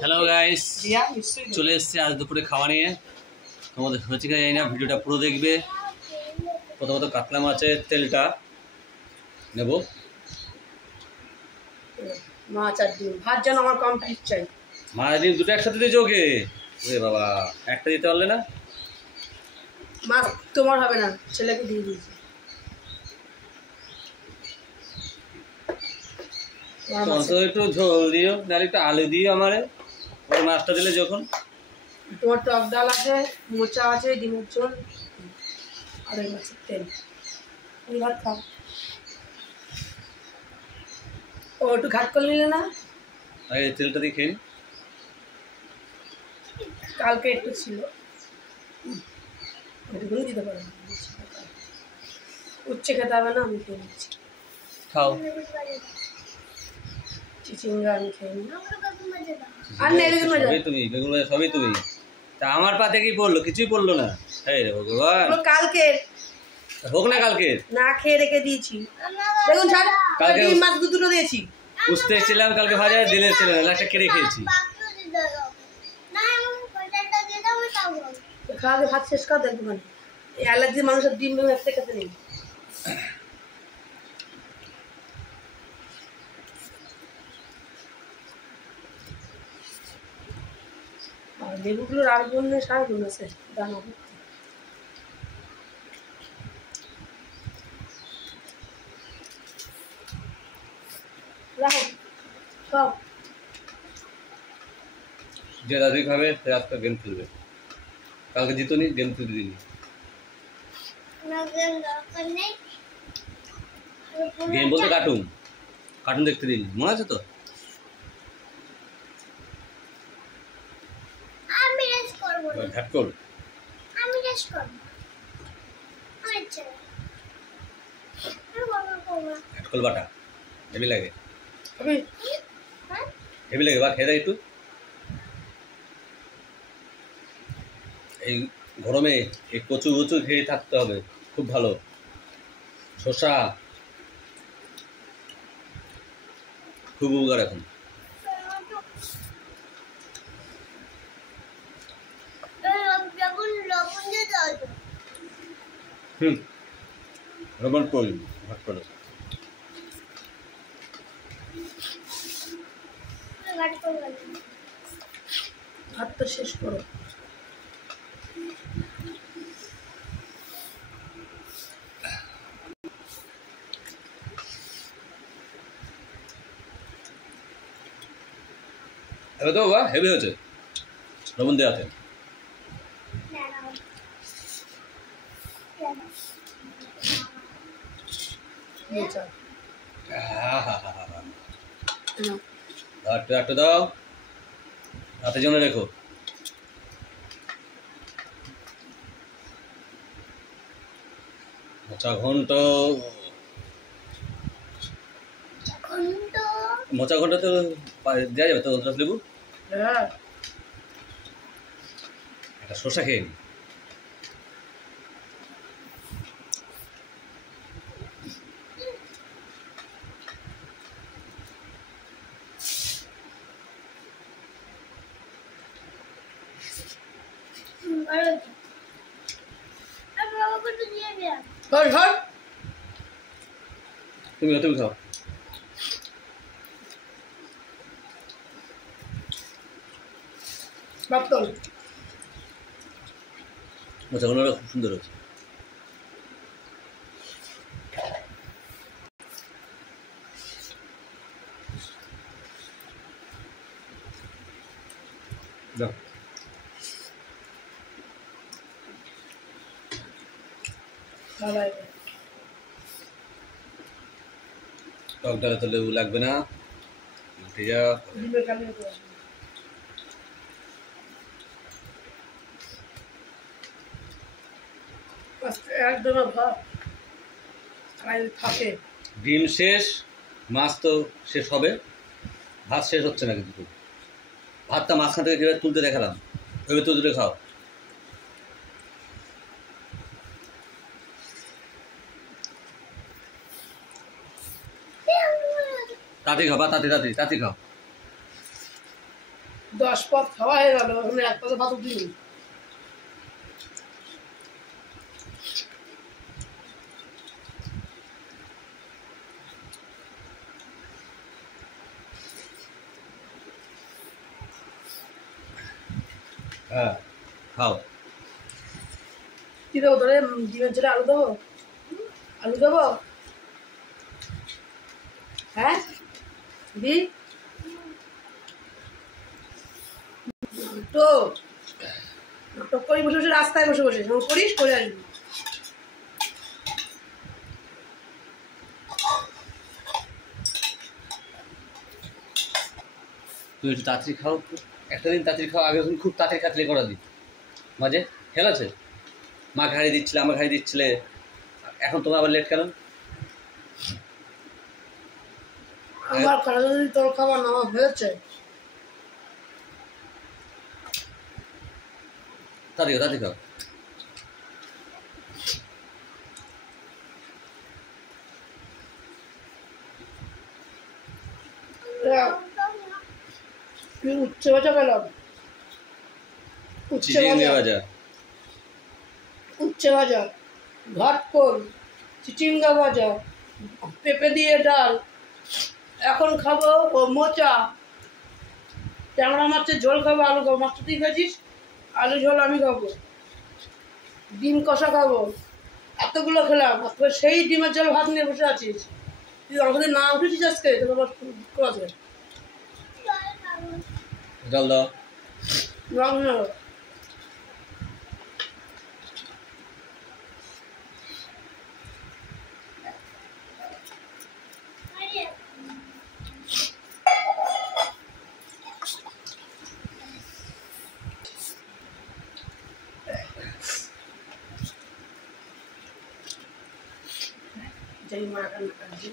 Hello guys, চলে এসেছে আজ দুপুরে খাওয়া নিয়ে। তোমাদের হচ্ছে জানি না, ভিডিওটা পুরো দেখবে। প্রথমত কাতলা মাছের তেলটা নেব। মাছ আর ডিম ভাত যেন আমার কমপ্লিট চাই। মাছ ডিম দুটো একসাথে দিয়েছো ওকে? ওরে বাবা, একটা দিতে পারলে না? মাছ তোমার হবে না, ছেলেকে দিয়ে দিয়েছি। একটু ঝোল দিও, নাহলে একটু আলু দিও আমারে, ওই মাছটা দিলে যখন। তোমার টক ডাল আছে, মোচা আছে, ডিমের ঝোল আর ওই মাছের তেল। তুমি ভাত খাও। ও একটু ঘাট করে নিলে না? এই তেলটা দিয়ে খেয়ে। কালকে একটু ছিল, ওইটুকুনি দিতে পারো। উচ্ছে খেতে হবে না, আমি খেয়ে নিচ্ছি। খাও। চিচিঙ্গা আমি খেয়ে নিই। আর নেই তুমি বেগুন সবই তুমি। তা আমার পাতে কি পড়লো? কিছুই পড়লো না। এই রে ভগবান, কালকে হোক না, কালকে না খেয়ে রেখে দিয়েছি। দেখুন ছাড়, কালকে মাছ দুটো দিয়েছি। বুঝতে এসেছিলাম কালকে ভাজা দিলে ছিল না, একটা কেড়ে খেয়েছি। খাওয়া ভাত শেষ কর দেখবো মানে অ্যালার্জি মানুষের ডিম একটা খেতে নেই। আর লেবুগুলো রাখবো না, সারা গুণ আছে দানা। রাখো খাও। যে দাদুই খাবে সে আজকে গেম খেলবে। কালকে জিতনি, গেম খেলতে দিনি। গেম বলতে কার্টুন, কার্টুন দেখতে দিন, মনে আছে তো? ঘাটকল ঘাটকল বাটা হেভি লাগে, হেভি লাগে। বা খেয়ে দেয় একটু। এই গরমে এই কচু কচু খেয়ে থাকতে হবে, খুব ভালো। শসা খুব উপকার এখন। লবণ করি ভাত করে। ভাতটা শেষ করো। এবার তো বাবা হেভি হয়েছে লবণ দেওয়াতে। একটু দাও, হাতের জন্য রেখো। মোচা ঘন্ট, মোচা ঘন্ট তো দেওয়া যাবে তো? লেবু একটা শসা খেয়ে নি। তুমি খাও। মোচাগুলো খুব সুন্দর হয়েছে। টক ডালে তো লেবু লাগবে না, উঠে যা। ডিম শেষ, মাছ তো শেষ হবে, ভাত শেষ হচ্ছে না। কিন্তু ভাতটা মাঝখান থেকে যেভাবে তুলতে দেখালাম ওইভাবে তুলে খাও। তাড়াতাড়ি খাও বা তাড়াতাড়ি খাও। 10 পদ খাওয়া হয়ে গেল, ওখানে এক পাতে ভাত উঠিনি। হ্যাঁ খাও। কি দেবো তোরে? ডিমের ঝোলে আলু দেবো? আলু দেবো? হ্যাঁ দি তো নাটক করি বসে বসে, রাস্তায় বসে বসে যখন করিস করে আসবি। তুমি একটু তাড়াতাড়ি খাও, একটা দিন তাড়াতাড়ি খাও। আগে তুমি খুব তাড়াতাড়ি খাতলে করা দিই মাঝে, খেয়াল আছে? মাকে হারিয়ে দিচ্ছিলে, আমাকে হারিয়ে দিচ্ছিলে, এখন তোমার আবার লেট কেন? আমার খাওয়া যদি তোর খাবার নেওয়া হয়েছে, তাড়াতাড়ি তাড়াতাড়ি খাও। তুই উচ্ছে ভাজা পেলাম, উচ্ছে চিচিঙ্গা ভাজা, ভাজা, উচ্ছে ভাজা, ঘাটকোল, চিচিঙ্গা ভাজা, পেঁপে দিয়ে ডাল। এখন খাবো ও মোচা, ট্যাংরা মাছের ঝোল খাবো, আলু খাবো। মাছটা তুই খাচ্ছিস, আলু ঝোল আমি খাবো, ডিম কষা খাবো। এতগুলো খেলাম, তারপরে সেই ডিমের ঝোল ভাত নিয়ে বসে আছিস। তুই আমাদের না উঠেছিস আজকে, তোকে আবার করাতে জল দাও। রং নেব। যাই মা রান্না কাটছি।